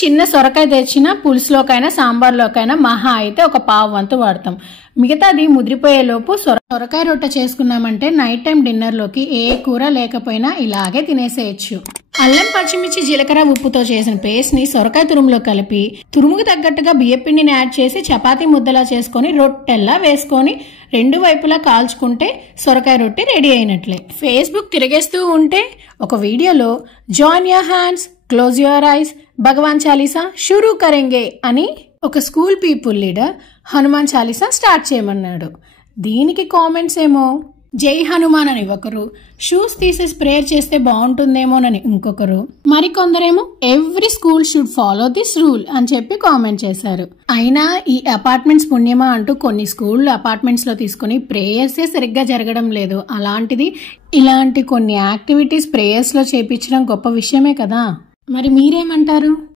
చిన్న సొరకాయ తెచ్చిన పులుసులోకైనా సాంబార్లోకైనా మహా అయితే ఒక పావు వంతు వాడతాం. మిగతాది ముదిరిపోయేలోపు సొరకాయ రొట్టె చేసుకున్నామంటే నైట్ టైం డిన్నర్లోకి ఏ కూర లేకపోయినా ఇలాగే తినేసేయచ్చు. అల్లం, పచ్చిమిర్చి, జీలకర్ర, ఉప్పుతో చేసిన పేస్ట్ ని సొరకాయ తురుములో కలిపి తురుముకు తగ్గట్టుగా బియ్యపిండిని యాడ్ చేసి చపాతీ ముద్దలా చేసుకొని రొట్టెల్లా వేసుకొని రెండు వైపులా కాల్చుకుంటే సొరకాయ రొట్టె రెడీ అయినట్లే. ఫేస్బుక్ తిరిగేస్తూ ఉంటే ఒక వీడియోలో join your hands, close your eyes, Bhagwan Chalisa షురూ కరెంగే అని ఒక school people leader Hanuman Chalisa start చేయమన్నాడు. దీనికి కామెంట్స్ ఏమో జై హనుమాన్ అని ఒకరు, షూస్ తీసేసి ప్రేయర్ చేస్తే బాగుంటుందేమోనని ఇంకొకరు, మరికొందరేమో every school should follow this rule అని చెప్పి కామెంట్ చేశారు. అయినా ఈ అపార్ట్మెంట్స్ పుణ్యమా అంటూ కొన్ని స్కూళ్ళు అపార్ట్మెంట్స్ లో తీసుకుని ప్రేయర్సే సరిగ్గా జరగడం లేదు. అలాంటిది ఇలాంటి కొన్ని యాక్టివిటీస్ ప్రేయర్స్ లో చేపించడం గొప్ప విషయమే కదా. మరి మీరేమంటారు?